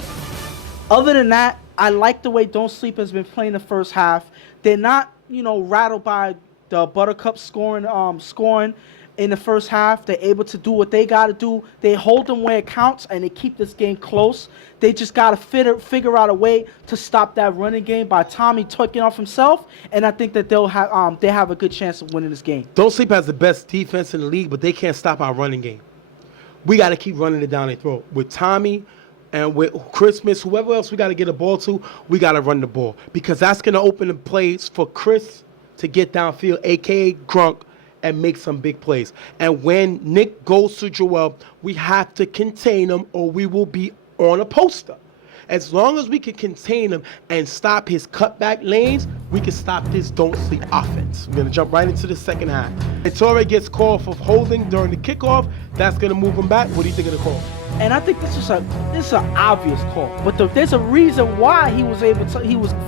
other than that, I like the way Don't Sleep has been playing the first half. They're not, rattled by the Buttercups scoring in the first half. They're able to do what they got to do. They hold them where it counts, and they keep this game close. They just got to figure out a way to stop that running game by Tommy taking off himself, and I think that they have a good chance of winning this game. Don't Sleep has the best defense in the league, but they can't stop our running game. We got to keep running it down their throat. With Tommy and with Christmas, whoever else we got to get a ball to, we got to run the ball because that's going to open the plays for Chris to get downfield, a.k.a. Grunk, and make some big plays. And when Nick goes to Joel, we have to contain him or we will be on a poster. As long as we can contain him and stop his cutback lanes, we can stop this Don't Sleep offense. We're going to jump right into the second half. And Torre gets called for holding during the kickoff. That's going to move him back. What do you think of the call? And I think this is an obvious call, but there's a reason why he was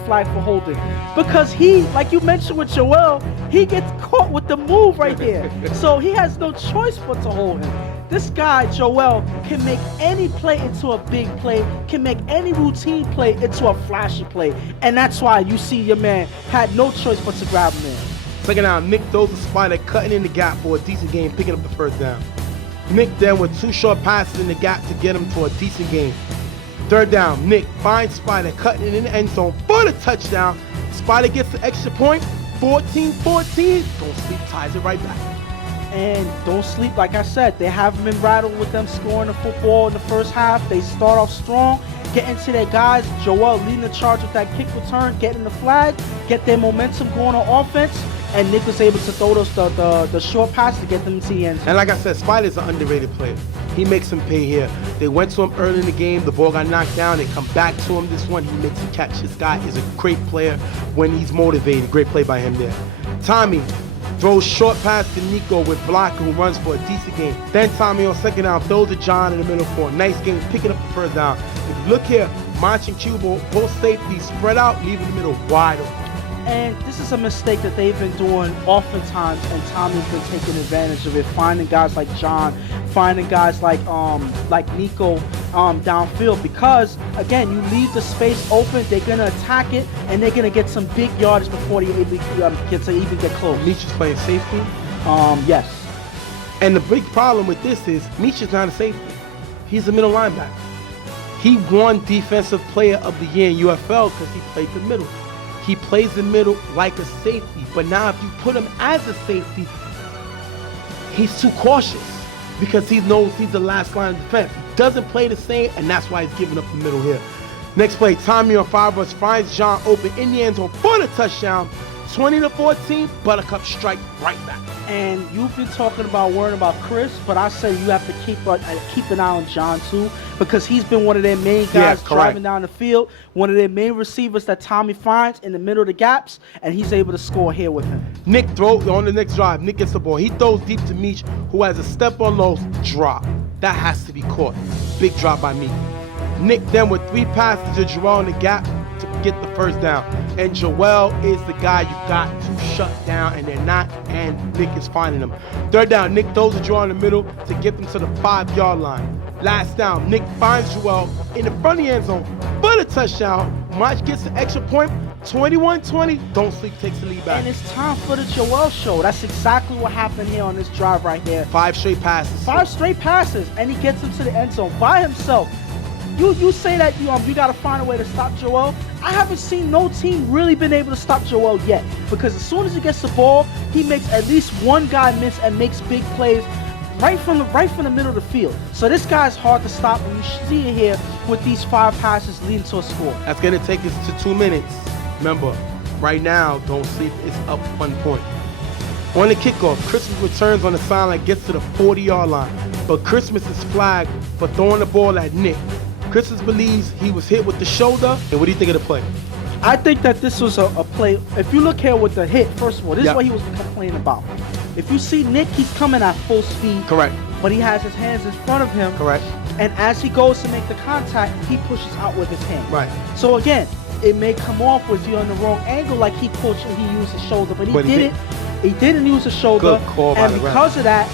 flagged for holding, because he, like you mentioned with Joel, he gets caught with the move right there, so he has no choice but to hold him. This guy Joel can make any play into a big play, can make any routine play into a flashy play, and that's why you see your man had no choice but to grab him there. Second down, Nick throws a spider, cutting in the gap for a decent game, picking up the first down. Nick then with 2 short passes in the gap to get him to a decent game. 3rd down, Nick finds Spider cutting in the end zone for the touchdown. Spider gets the extra point, 14-14. Don't Sleep ties it right back. And Don't Sleep, like I said, they haven't been rattled with them scoring the football in the first half. They start off strong, get into their guys. Joel leading the charge with that kick return, getting the flag, get their momentum going on offense. And Nick was able to throw the short pass to get them to the end zone. And like I said, Spider's an underrated player. He makes him pay here. They went to him early in the game. The ball got knocked down. They come back to him this one. He makes a catch. This guy is a great player when he's motivated. Great play by him there. Tommy throws short pass to Nico with block, who runs for a decent game. Then Tommy on second down throws to John in the middle for a nice game, picking up the first down. If you look here, Mach and Cubo, both safeties spread out, leaving the middle wide open. And this is a mistake that they've been doing oftentimes, and Tommy's been taking advantage of it, finding guys like John, finding guys like Nico downfield, because again, you leave the space open, they're gonna attack it, and they're gonna get some big yardage before they even get close. Meach is playing safety. Yes. And the big problem with this is Meach is not a safety. He's a middle linebacker. He won Defensive Player of the Year in UFL because he played the middle. He plays the middle like a safety, but now if you put him as a safety, he's too cautious because he knows he's the last line of defense. He doesn't play the same, and that's why he's giving up the middle here. Next play, Tommy on 5 rush finds John open in the end zone for the touchdown. 20-14, Buttercups strike right back. And you've been talking about worrying about Chris, but I say you have to keep an eye on John too, because he's been one of their main guys driving down the field, one of their main receivers that Tommy finds in the middle of the gaps, and he's able to score here with him. Nick throws on the next drive. Nick gets the ball. He throws deep to Meach, who has a step on low drop. That has to be caught. Big drop by Meach. Nick then with 3 passes to Joel in the gap to get the first down. And Joel is the guy you got to shut down, and they're not, and Nick is finding them. Third down, Nick throws a draw in the middle to get them to the 5-yard line. Last down, Nick finds Joel in the front of the end zone for the touchdown. March gets the extra point. 21-20, Don't Sleep takes the lead back. And it's time for the Joel show. That's exactly what happened here on this drive right here. 5 straight passes. 5 straight passes, and he gets him to the end zone by himself. You say that you got to find a way to stop Joel. I haven't seen no team really been able to stop Joel yet, because as soon as he gets the ball, he makes at least one guy miss and makes big plays right from the middle of the field. So this guy's hard to stop, and you see it here with these 5 passes leading to a score. That's going to take us to 2 minutes. Remember, right now, Don't Sleep is up 1 point. On the kickoff, Christmas returns on the sideline, gets to the 40-yard line, but Christmas is flagged for throwing the ball at Nick. Christmas believes he was hit with the shoulder. And what do you think of the play? I think that this was a play. If you look here with the hit, first of all, this is what he was complaining about. If you see Nick, he's coming at full speed. Correct. But he has his hands in front of him. Correct. And as he goes to make the contact, he pushes out with his hand. Right. So again, it may come off with you on the wrong angle, like he pushed and he used his shoulder, but he didn't. He didn't use his shoulder. Good call by and the ref. because of that,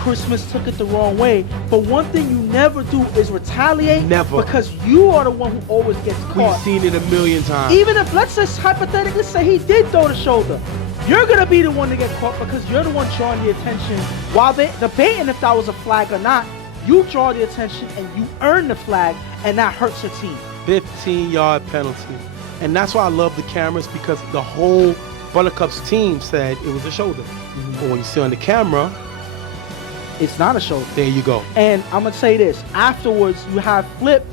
Christmas took it the wrong way. But one thing you never do is retaliate. Never. Because you are the one who always gets caught. We've seen it a million times. Even if, let's just hypothetically say he did throw the shoulder, you're going to be the one to get caught because you're the one drawing the attention. While they're debating if that was a flag or not, you draw the attention and you earn the flag, and that hurts your team. 15-yard penalty. And that's why I love the cameras, because the whole Buttercups team said it was a shoulder. But when you see on the camera, it's not a shoulder. There you go. And I'm going to say this. Afterwards, you have Flip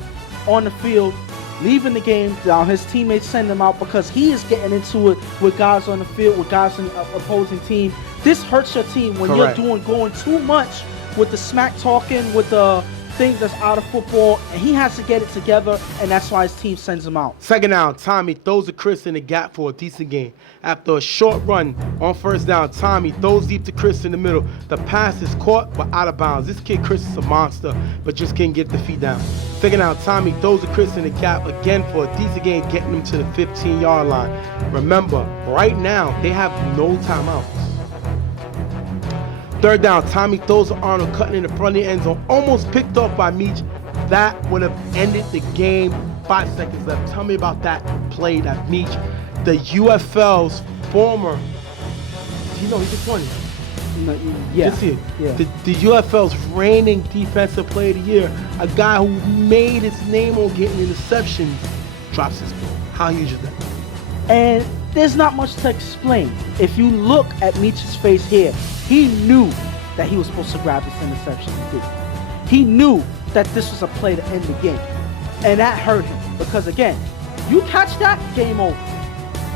on the field, leaving the game. His teammates send him out because he is getting into it with guys on the field, with guys in the opposing team. This hurts your team when Correct. you're going too much with the smack talking, with the things that's out of football, and he has to get it together, and that's why his team sends him out. Second down, Tommy throws to Chris in the gap for a decent gain. After a short run on first down, Tommy throws deep to Chris in the middle. The pass is caught but out of bounds. This kid, Chris, is a monster, but just can't get the feet down. Second down, Tommy throws to Chris in the gap again for a decent gain, getting him to the 15-yard line. Remember, right now, they have no timeouts. Third down, Tommy throws to Arnold, cutting in the front of the end zone, almost picked off by Meach. That would have ended the game. 5 seconds left. Tell me about that play that Meach, the UFL's former, you know, he just won it. Yeah. Just here. Yeah. The UFL's reigning defensive player of the year, a guy who made his name on getting interceptions, drops his ball. How huge is that? And there's not much to explain. If you look at Meach's face here, he knew that he was supposed to grab this interception. He did. He knew that this was a play to end the game. And that hurt him. Because again, you catch that, game over.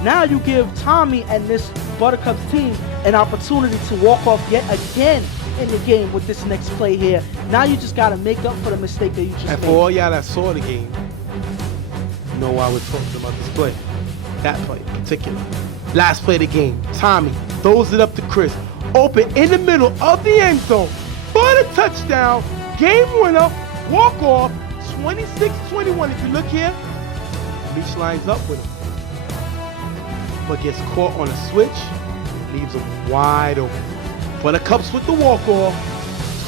Now you give Tommy and this Buttercups team an opportunity to walk off yet again in the game with this next play here. Now you just got to make up for the mistake that you just made. And for all y'all that saw the game, you know why we're talking about this play. That play in particular. Last play of the game, Tommy throws it up to Chris. Open in the middle of the end zone for the touchdown. Game winner, walk off, 26-21. If you look here, Meach lines up with him. but gets caught on a switch, leaves them wide open. Buttercups with the walk-off,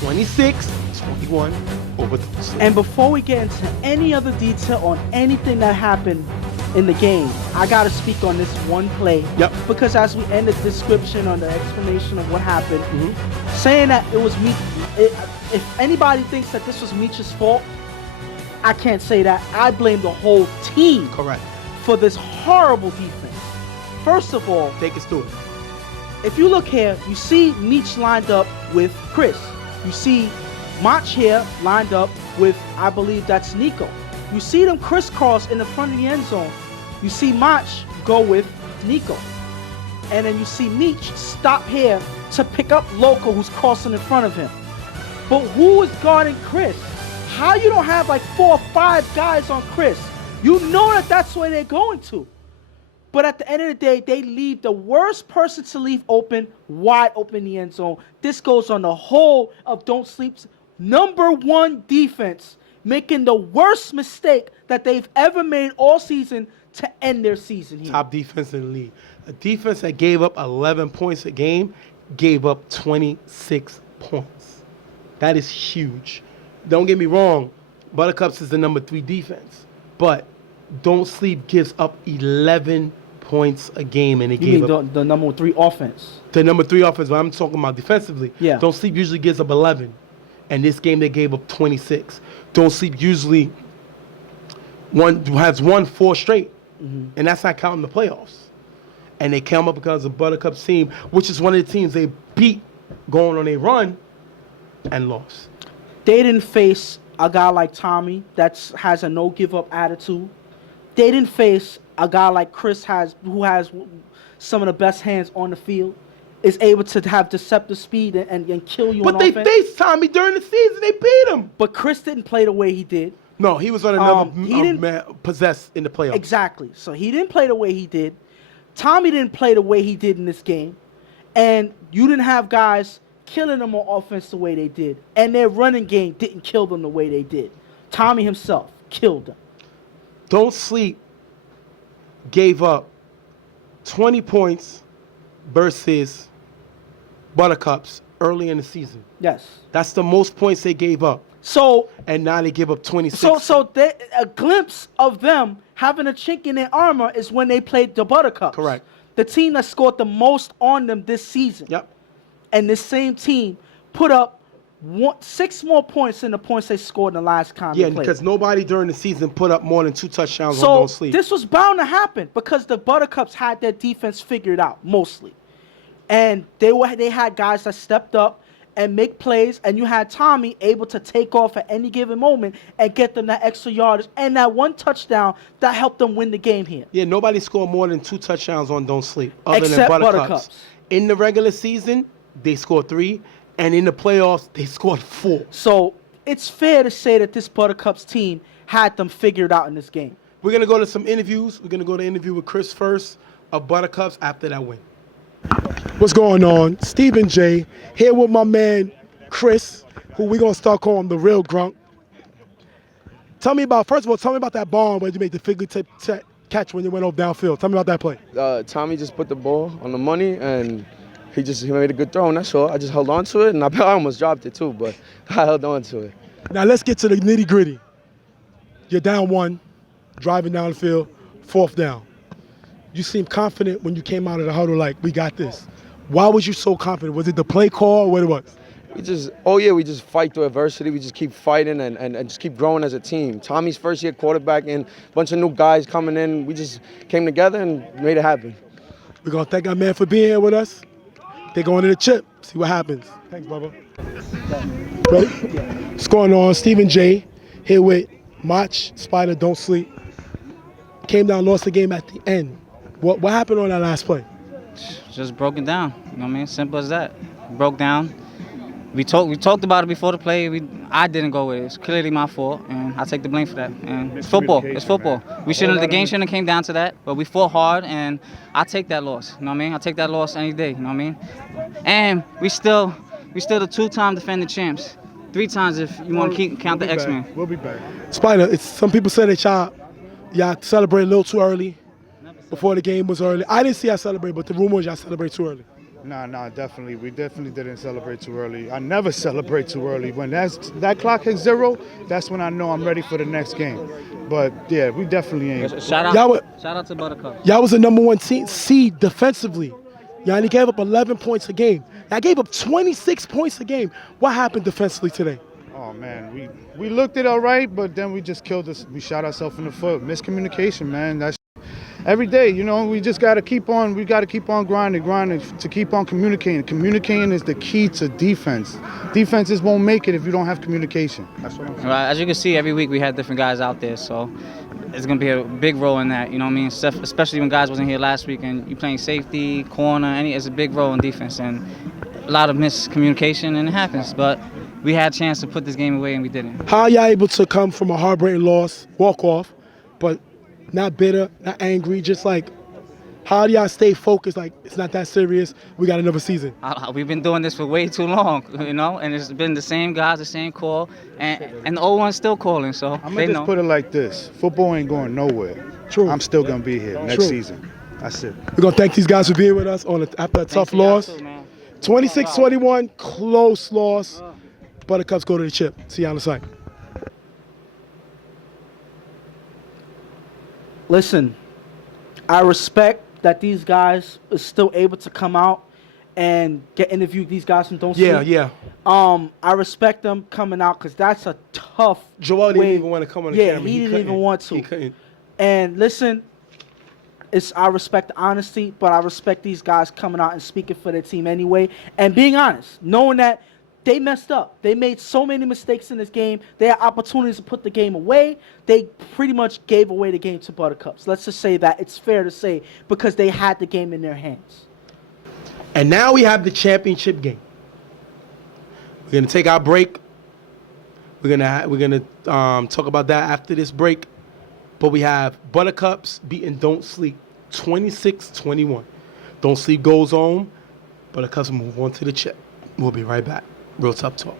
26-21 over the Sleep. And before we get into any other detail on anything that happened in the game, I gotta speak on this one play. Yep. Because as we end the description on the explanation of what happened, saying that it was Meech, if anybody thinks that this was Meech's fault, I can't say that. I blame the whole team. Correct. For this horrible defense. First of all, take us through it. If you look here, you see Meech lined up with Chris. You see Mach here lined up with, I believe that's Nico. You see them crisscross in the front of the end zone. You see Mach go with Nico. And then you see Meech stop here to pick up Loco, who's crossing in front of him. But who is guarding Chris? How you don't have like 4 or 5 guys on Chris? You know that that's where they're going to. But at the end of the day, they leave the worst person to leave open, wide open in the end zone. This goes on the whole of Don't Sleep's #1 defense, making the worst mistake that they've ever made all season to end their season here. Top defense in the league. A defense that gave up 11 points a game gave up 26 points. That is huge. Don't get me wrong, Buttercups is the #3 defense, but Don't Sleep gives up 11 points a game, and they gave up the #3 offense. The #3 offense, but I'm talking about defensively. Yeah. Don't Sleep usually gives up 11, and this game they gave up 26. Don't Sleep usually has won 4 straight, and that's not counting the playoffs. And they came up because of Buttercups team, which is one of the teams they beat going on a run and lost. They didn't face a guy like Tommy that has a no-give-up attitude. They didn't face a guy like Chris who has some of the best hands on the field, is able to have deceptive speed and kill you on offense. But they faced Tommy during the season. They beat him. But Chris didn't play the way he did. No, he was on another possessed in the playoffs. Exactly. So he didn't play the way he did. Tommy didn't play the way he did in this game. And you didn't have guys killing them on offense the way they did. And their running game didn't kill them the way they did. Tommy himself killed them. Don't Sleep gave up 20 points versus Buttercups early in the season. Yes. That's the most points they gave up. So and now they give up 26. So a glimpse of them having a chink in their armor is when they played the Buttercups. Correct. The team that scored the most on them this season. Yep. And this same team put up 6 more points than the points they scored in the last time. Yeah, because nobody during the season put up more than 2 touchdowns so on Don't Sleep. This was bound to happen because the Buttercups had their defense figured out mostly, and they had guys that stepped up and make plays, and you had Tommy able to take off at any given moment and get them that extra yardage and that 1 touchdown that helped them win the game here. Yeah, nobody scored more than 2 touchdowns on Don't Sleep other Except than Buttercups. In the regular season, they scored 3, and in the playoffs, they scored 4. So it's fair to say that this Buttercups team had them figured out in this game. We're going to go to some interviews. We're going to go to an interview with Chris first of Buttercups after that win. What's going on? Stephen J. here with my man Chris, who we're going to start calling the real Grunk. First of all, tell me about that bomb where you made the fingertip catch when you went off downfield. Tell me about that play. Tommy just put the ball on the money, and he made a good throw, and that's all. I just held on to it, and I almost dropped it too, but I held on to it. Now let's get to the nitty gritty. You're down 1, driving down the field, 4th down. You seemed confident when you came out of the huddle like, we got this. Why was you so confident? Was it the play call or what it was? We just fight through adversity. We just keep fighting and just keep growing as a team. Tommy's first year quarterback and a bunch of new guys coming in. We just came together and made it happen. We're going to thank our man for being here with us. They're going to the chip. See what happens. Thanks, Bubba. Ready? What's going on? Stephen J. here with Mach, Spider, Don't Sleep. Came down, lost the game at the end. What happened on that last play? Just broken down. You know what I mean? Simple as that. Broke down. We talked about it before the play. I didn't go with it. It's clearly my fault, and I take the blame for that. And it's football. It's football. The game shouldn't have came down to that, but we fought hard, and I take that loss. You know what I mean? I take that loss any day. You know what I mean? And we still the 2-time defending champs. 3 times if you want to count the X-Men. We'll be back. Spider, some people say that y'all celebrate a little too early. before the game was early. I didn't see y'all celebrate, but the rumor was y'all celebrate too early. Nah, definitely. We definitely didn't celebrate too early. I never celebrate too early. When that clock hits 0, that's when I know I'm ready for the next game. But yeah, we definitely ain't. Shout out, shout out to Buttercups. Y'all was the number 1 seed defensively. Y'all only gave up 11 points a game. Y'all gave up 26 points a game. What happened defensively today? Oh man, we looked it all right, but then we just killed us. We shot ourselves in the foot. Miscommunication, man. That's every day, you know. We just got to keep on. We got to keep on grinding to keep on communicating. Communicating is the key to defense. Defenses won't make it if you don't have communication. That's what I'm saying. Right, as you can see, every week we had different guys out there, so it's gonna be a big role in that. You know what I mean? Especially when guys wasn't here last week and you playing safety, corner, it's a big role in defense and a lot of miscommunication, and it happens. But we had a chance to put this game away and we didn't. How are y'all able to come from a heartbreaking loss, walk off, but not bitter, not angry, just like, how do y'all stay focused? Like, it's not that serious. We got another season. We've been doing this for way too long, you know, and it's been the same guys, the same call, and the old one's still calling, so I'm going to just put it like this. Football ain't going nowhere. True. I'm still going to be here next season. That's it. We're going to thank these guys for being with us after a tough loss. 26-21, close loss. Buttercups go to the chip. See you on the site. Listen, I respect that these guys are still able to come out and get interviewed. These guys from Don't Sleep. Yeah. I respect them coming out because that's a tough. Joel didn't even want to come on the camera. Yeah, he didn't even want to. He couldn't. And listen, I respect the honesty, but I respect these guys coming out and speaking for their team anyway and being honest, knowing that they messed up. They made so many mistakes in this game. They had opportunities to put the game away. They pretty much gave away the game to Buttercups. Let's just say that. It's fair to say because they had the game in their hands. And now we have the championship game. We're gonna take our break. We're gonna talk about that after this break. But we have Buttercups beating Don't Sleep 26-21. Don't Sleep goes home. Buttercups move on to the chip. We'll be right back. Real Tough Talk.